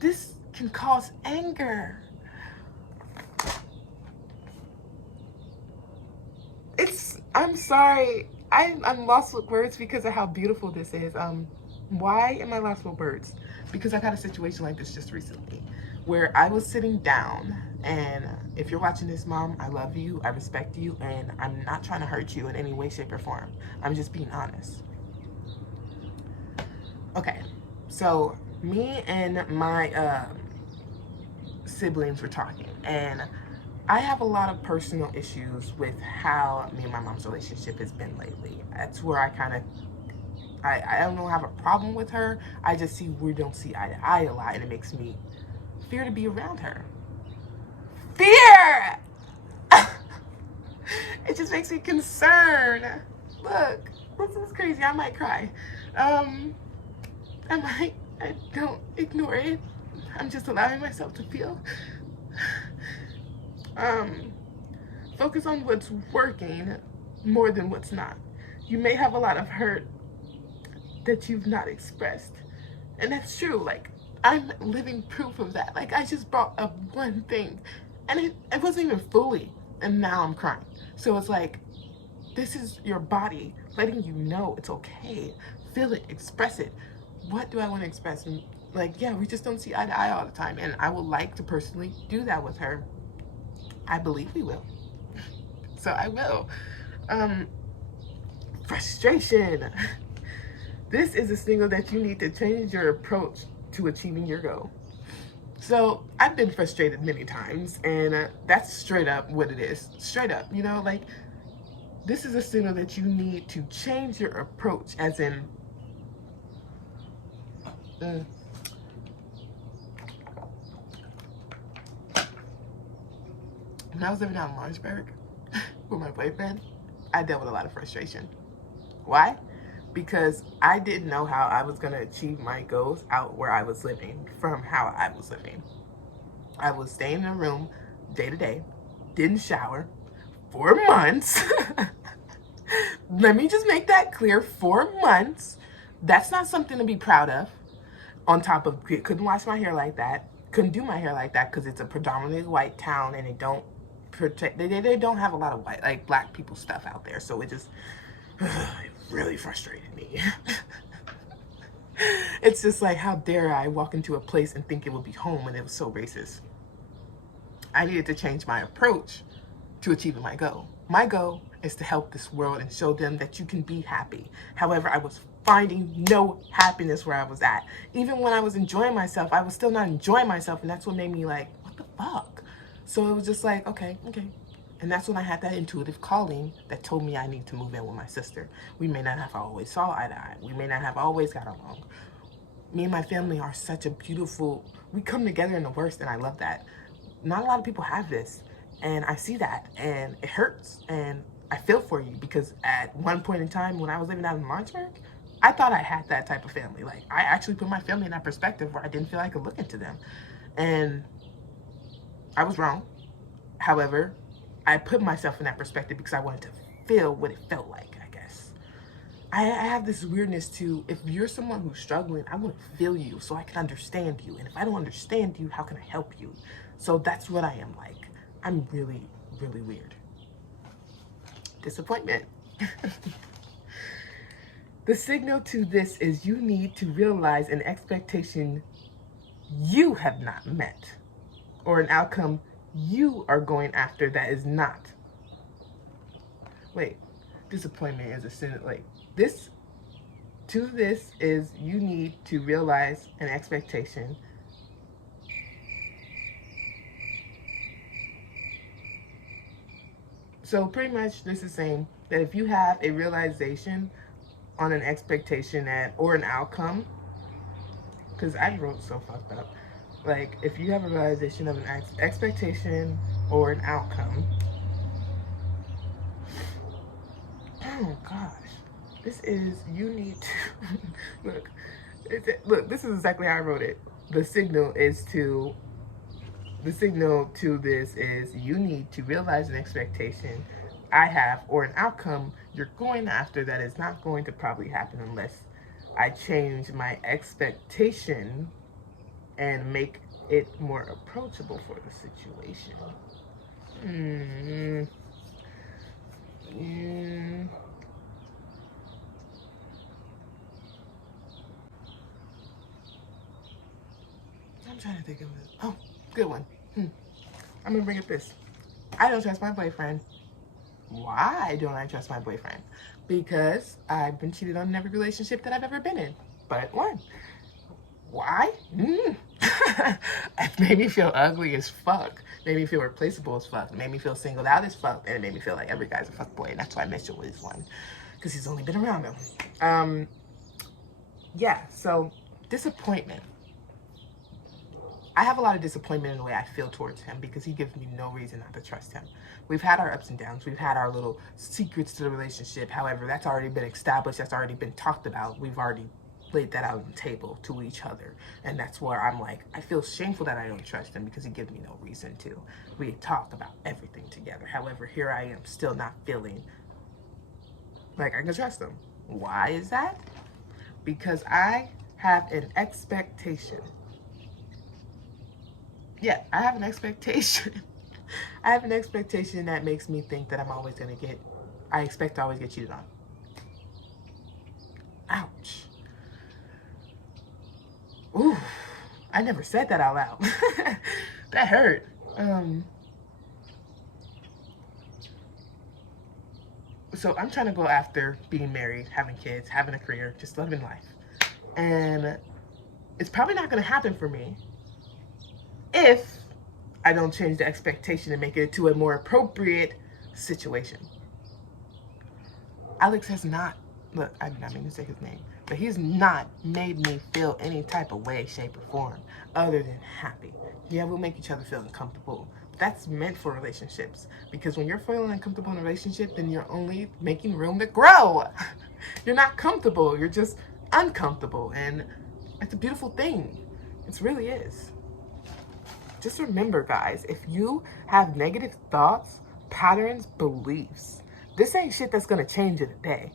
This can cause anger. I'm sorry. I'm lost with words because of how beautiful this is. Why am I lost with words? Because I've had a situation like this just recently where I was sitting down, and if you're watching this, Mom, I love you, I respect you, and I'm not trying to hurt you in any way, shape, or form. I'm just being honest. Okay, so me and my siblings were talking, and I have a lot of personal issues with how me and my mom's relationship has been lately. That's where I kind of, I don't know, have a problem with her. I just see we don't see eye to eye a lot, and it makes me fear to be around her. Fear! It just makes me concerned. Look, this is crazy. I might cry. I don't ignore it. I'm just allowing myself to feel. Focus on what's working more than what's not. You may have a lot of hurt that you've not expressed. And that's true. Like, I'm living proof of that. Like, I just brought up one thing and it wasn't even fully, and now I'm crying. So it's like, this is your body letting you know it's okay. Feel it, express it. What do I want to express? Like, yeah, we just don't see eye to eye all the time, and I would like to personally do that with her. I believe we will. So I will. Frustration. This is a signal that you need to change your approach to achieving your goal. So I've been frustrated many times, and that's straight up what it is. Straight up, you know, like, this is a signal that you need to change your approach, as in, when I was living out in Lawrenceburg with my boyfriend, I dealt with a lot of frustration. Why? Because I didn't know how I was going to achieve my goals out where I was living from how I was living. I was staying in a room day to day, didn't shower for months. Let me just make that clear, 4 months. That's not something to be proud of. On top of, couldn't wash my hair like that, couldn't do my hair like that because it's a predominantly white town and they don't protect, they don't have a lot of white, like black people stuff out there. So it just, it really frustrated me. It's just like, how dare I walk into a place and think it would be home, and it was so racist. I needed to change my approach to achieving my goal. My goal is to help this world and show them that you can be happy. However, I was finding no happiness where I was at. Even when I was enjoying myself, I was still not enjoying myself, and that's what made me like, what the fuck? So it was just like, okay. And that's when I had that intuitive calling that told me I need to move in with my sister. We may not have always saw eye to eye. We may not have always got along. Me and my family are such a beautiful, we come together in the worst, and I love that. Not a lot of people have this, and I see that, and it hurts, and I feel for you, because at one point in time when I was living out in Lawrenceburg, I thought I had that type of family. Like, I actually put my family in that perspective where I didn't feel I could look into them, and I was wrong. However, I put myself in that perspective because I wanted to feel what it felt like, I guess. I have this weirdness to, if you're someone who's struggling, I want to feel you so I can understand you. And if I don't understand you, how can I help you? So that's what I am like. I'm really, really weird. Disappointment. The signal to this is you need to realize an expectation you have not met, or an outcome you are going after that is not. Wait, disappointment is a sin. Like, this is you need to realize an expectation. So pretty much this is saying that if you have a realization on an expectation that, or an outcome, because I wrote so fucked up, like, if you have a realization of an expectation or an outcome, oh gosh, this is, you need to, look, this is exactly how I wrote it. The signal to this is you need to realize an expectation I have, or an outcome you're going after that is not going to probably happen unless I change my expectation and make it more approachable for the situation. I'm trying to think of it. Oh, good one. I'm gonna bring up this. I don't trust my boyfriend. Why don't I trust my boyfriend? Because I've been cheated on in every relationship that I've ever been in, but one. Why? It made me feel ugly as fuck. Made me feel replaceable as fuck. Made me feel singled out as fuck. And it made me feel like every guy's a fuck boy. And that's why Mitchell is one. Because he's only been around him. Yeah, so disappointment. I have a lot of disappointment in the way I feel towards him because he gives me no reason not to trust him. We've had our ups and downs. We've had our little secrets to the relationship. However, that's already been established. That's already been talked about. We've already laid that out on the table to each other. And that's where I'm like, I feel shameful that I don't trust him because he gives me no reason to. We talked about everything together. However, here I am still not feeling like I can trust him. Why is that? Because I have an expectation. Yeah, I have an expectation. I have an expectation that makes me think that I expect to always get cheated on. Ouch. Ooh, I never said that out loud. That hurt. So I'm trying to go after being married, having kids, having a career, just living life. And it's probably not going to happen for me if I don't change the expectation and make it to a more appropriate situation. Alex has not, look, I did not mean to say his name, but he's not made me feel any type of way, shape, or form other than happy. Yeah, we'll make each other feel uncomfortable, That's meant for relationships, because when you're feeling uncomfortable in a relationship, then you're only making room to grow. You're not comfortable, you're just uncomfortable, and it's a beautiful thing. It really is. Just remember, guys, if you have negative thoughts, patterns, beliefs, this ain't shit that's gonna change in a day.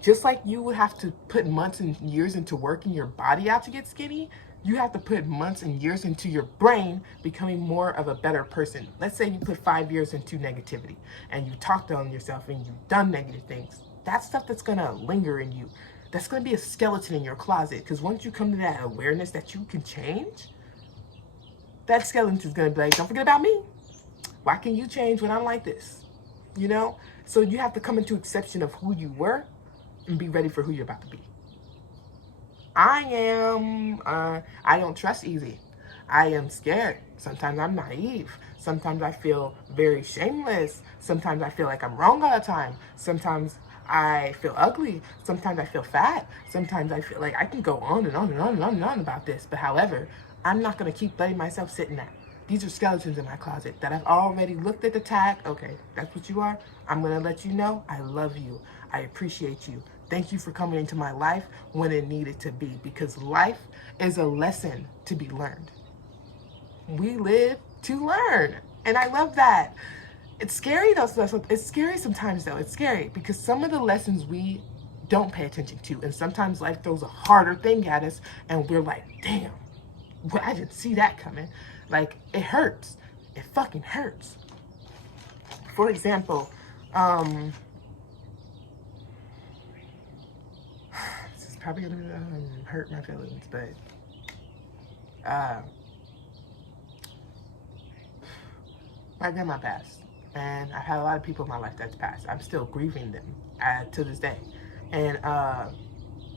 Just like you would have to put months and years into working your body out to get skinny, you have to put months and years into your brain becoming more of a better person. Let's say you put 5 years into negativity and you talked on yourself and you've done negative things. That's stuff that's gonna linger in you. That's gonna be a skeleton in your closet, because once you come to that awareness that you can change, that skeleton's gonna be like, don't forget about me. Why can you change when I'm like this? You know? So you have to come into acceptance of who you were and be ready for who you're about to be. I don't trust easy. I am scared. Sometimes I'm naive. Sometimes I feel very shameless. Sometimes I feel like I'm wrong all the time. Sometimes I feel ugly. Sometimes I feel fat. Sometimes I feel like I can go on and on and on and on and on about this. But however, I'm not going to keep letting myself sit in that. These are skeletons in my closet that I've already looked at the tag. Okay, that's what you are. I'm going to let you know I love you. I appreciate you. Thank you for coming into my life when it needed to be, because life is a lesson to be learned. We live to learn, and I love that. It's scary though. It's scary sometimes though. It's scary because some of the lessons we don't pay attention to, and sometimes life throws a harder thing at us, and we're like, damn, well, I didn't see that coming. Like, it hurts. It fucking hurts. For example, this is probably gonna hurt my feelings, but my grandma passed, and I've had a lot of people in my life that's passed. I'm still grieving them to this day, and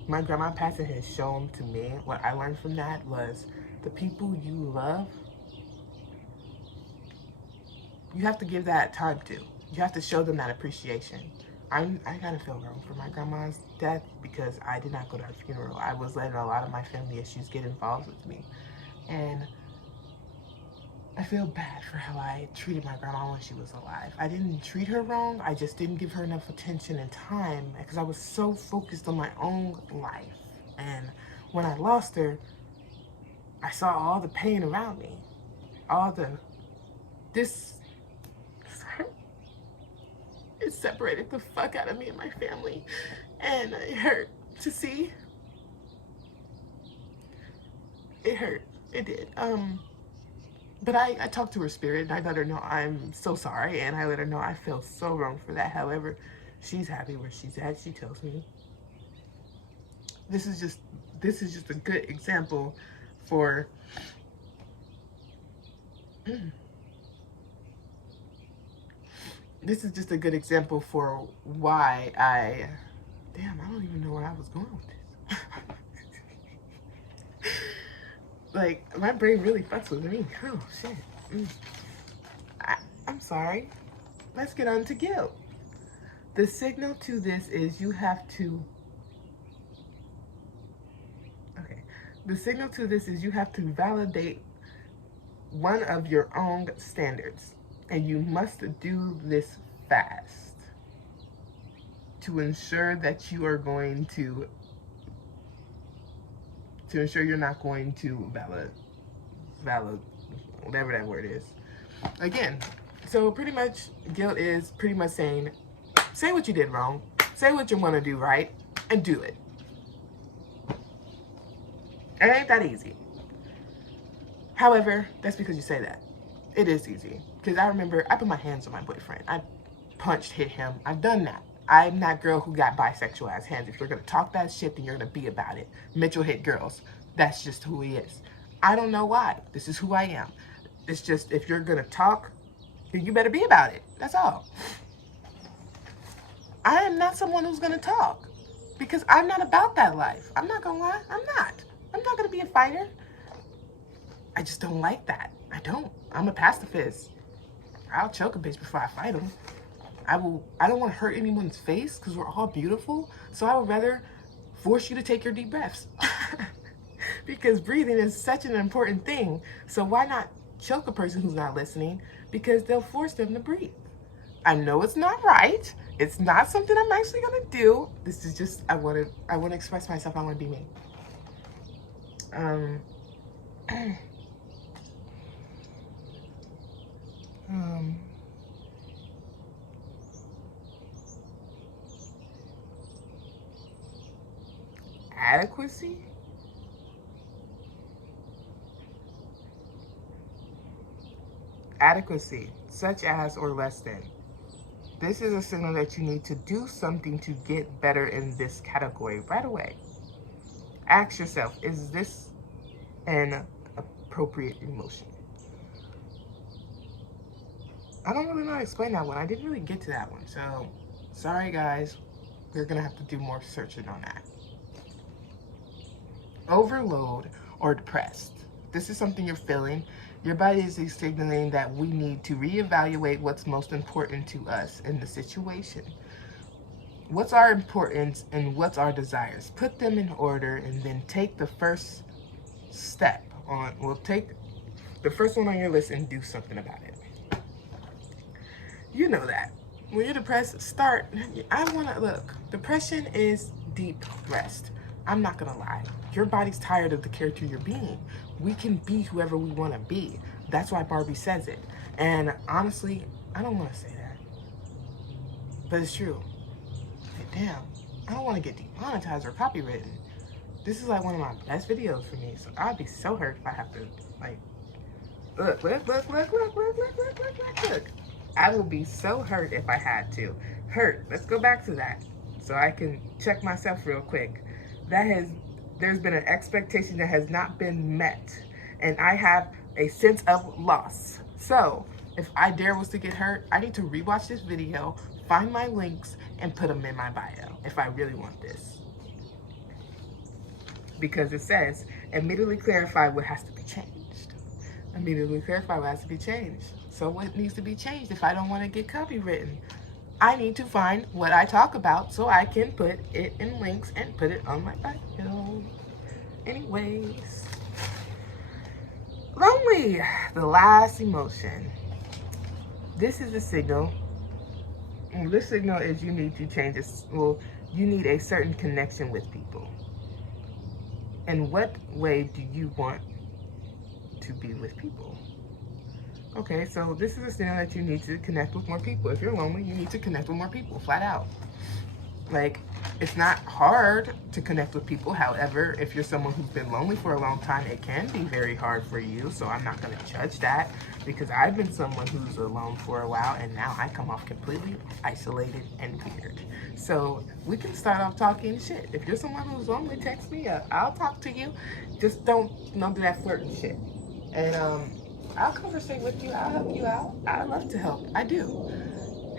my grandma passing has shown to me, what I learned from that was, the people you love, you have to give that time to. You have to show them that appreciation. I kind of feel wrong for my grandma's death because I did not go to her funeral. I was letting a lot of my family issues get involved with me. And I feel bad for how I treated my grandma when she was alive. I didn't treat her wrong. I just didn't give her enough attention and time because I was so focused on my own life. And when I lost her, I saw all the pain around me. It separated the fuck out of me and my family. And it hurt to see. It hurt. It did. But I talked to her spirit and I let her know I'm so sorry, and I let her know I feel so wrong for that. However, she's happy where she's at. She tells me. This is just a good example for this is just a good example for why I don't even know where I was going with this. Like, my brain really fucks with me. Oh, shit. I'm sorry. Let's get on to guilt. The signal to this is you have to... Okay. The signal to this is you have to validate one of your own standards. And you must do this fast to ensure that you are going to ensure you're not going to valid, whatever that word is. Again, so pretty much guilt is pretty much saying, say what you did wrong, say what you want to do right, and do it. It ain't that easy. However, that's because you say that. It is easy. Because I remember I put my hands on my boyfriend. I punched, hit him. I've done that. I'm that girl who got bisexual ass hands. If you're going to talk that shit, then you're going to be about it. Mitchell hit girls. That's just who he is. I don't know why. This is who I am. It's just, if you're going to talk, then you better be about it. That's all. I am not someone who's going to talk. Because I'm not about that life. I'm not going to lie. I'm not. I'm not going to be a fighter. I just don't like that. I don't. I'm a pacifist. I'll choke a bitch before I fight him. I don't want to hurt anyone's face because we're all beautiful. So I would rather force you to take your deep breaths. Because breathing is such an important thing. So why not choke a person who's not listening? because they'll force them to breathe. I know it's not right. It's not something I'm actually gonna do. This is just I want to express myself. I want to be me. Um, um, adequacy. Adequacy, such as or less than. This is a signal that you need to do something to get better in this category right away. Ask yourself, is this an appropriate emotion? I don't really know how to explain that one. I didn't really get to that one. So, sorry guys. We're going to have to do more searching on that. Overload or depressed. This is something you're feeling. Your body is signaling that we need to reevaluate what's most important to us in the situation. What's our importance and what's our desires? Put them in order and then take the first step on, take the first one on your list and do something about it. You know that. When you're depressed, look, depression is deep rest. I'm not gonna lie. Your body's tired of the character you're being. We can be whoever we wanna be. That's why Barbie says it. And honestly, I don't wanna say that. But it's true. Like, damn, I don't wanna get demonetized or copywritten. This is like one of my best videos for me. So I'd be so hurt if I have to, like, look. I will be so hurt if I had to. Hurt, let's go back to that so I can check myself real quick. There's been an expectation that has not been met, and I have a sense of loss. So if I was to get hurt, I need to rewatch this video, find my links, and put them in my bio if I really want this. Because it says, immediately clarify what has to be changed. Immediately clarify what has to be changed. So what needs to be changed if I don't want to get copywritten? I need to find what I talk about so I can put it in links and put it on my bio. Anyways. Lonely, the last emotion. This is a signal. This signal is you need to change this. Well, you need a certain connection with people. In what way do you want to be with people? Okay, so this is a signal that you need to connect with more people. If you're lonely, you need to connect with more people, flat out. Like, it's not hard to connect with people. However, if you're someone who's been lonely for a long time, it can be very hard for you. So I'm not going to judge that, because I've been someone who's alone for a while, and now I come off completely isolated and weird. So we can start off talking shit. If you're someone who's lonely, text me up. I'll talk to you. Just don't do that flirting shit. And I'll conversate with you. I'll help you out. I love to help. I do.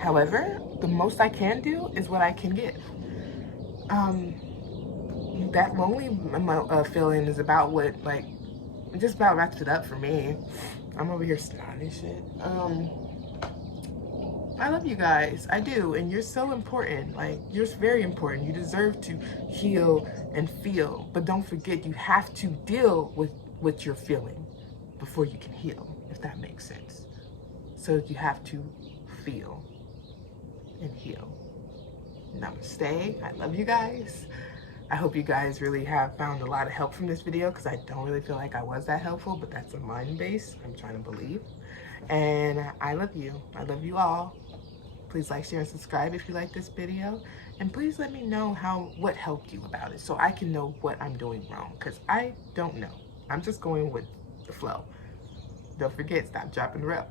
However, the most I can do is what I can give. That lonely feeling is about what, like, just about wraps it up for me. I'm over here snotting shit. I love you guys. I do. And you're so important. Like, you're very important. You deserve to heal and feel. But don't forget, you have to deal with what you're feeling before you can heal, if that makes sense. So you have to feel and heal. Namaste. I love you guys. I hope you guys really have found a lot of help from this video, because I don't really feel like I was that helpful, but that's a mind base I'm trying to believe. And I love you. I love you all. Please like, share, and subscribe if you like this video. And please let me know what helped you about it, so I can know what I'm doing wrong, because I don't know. I'm just going with the flow. Don't forget, stop, drop, and roll.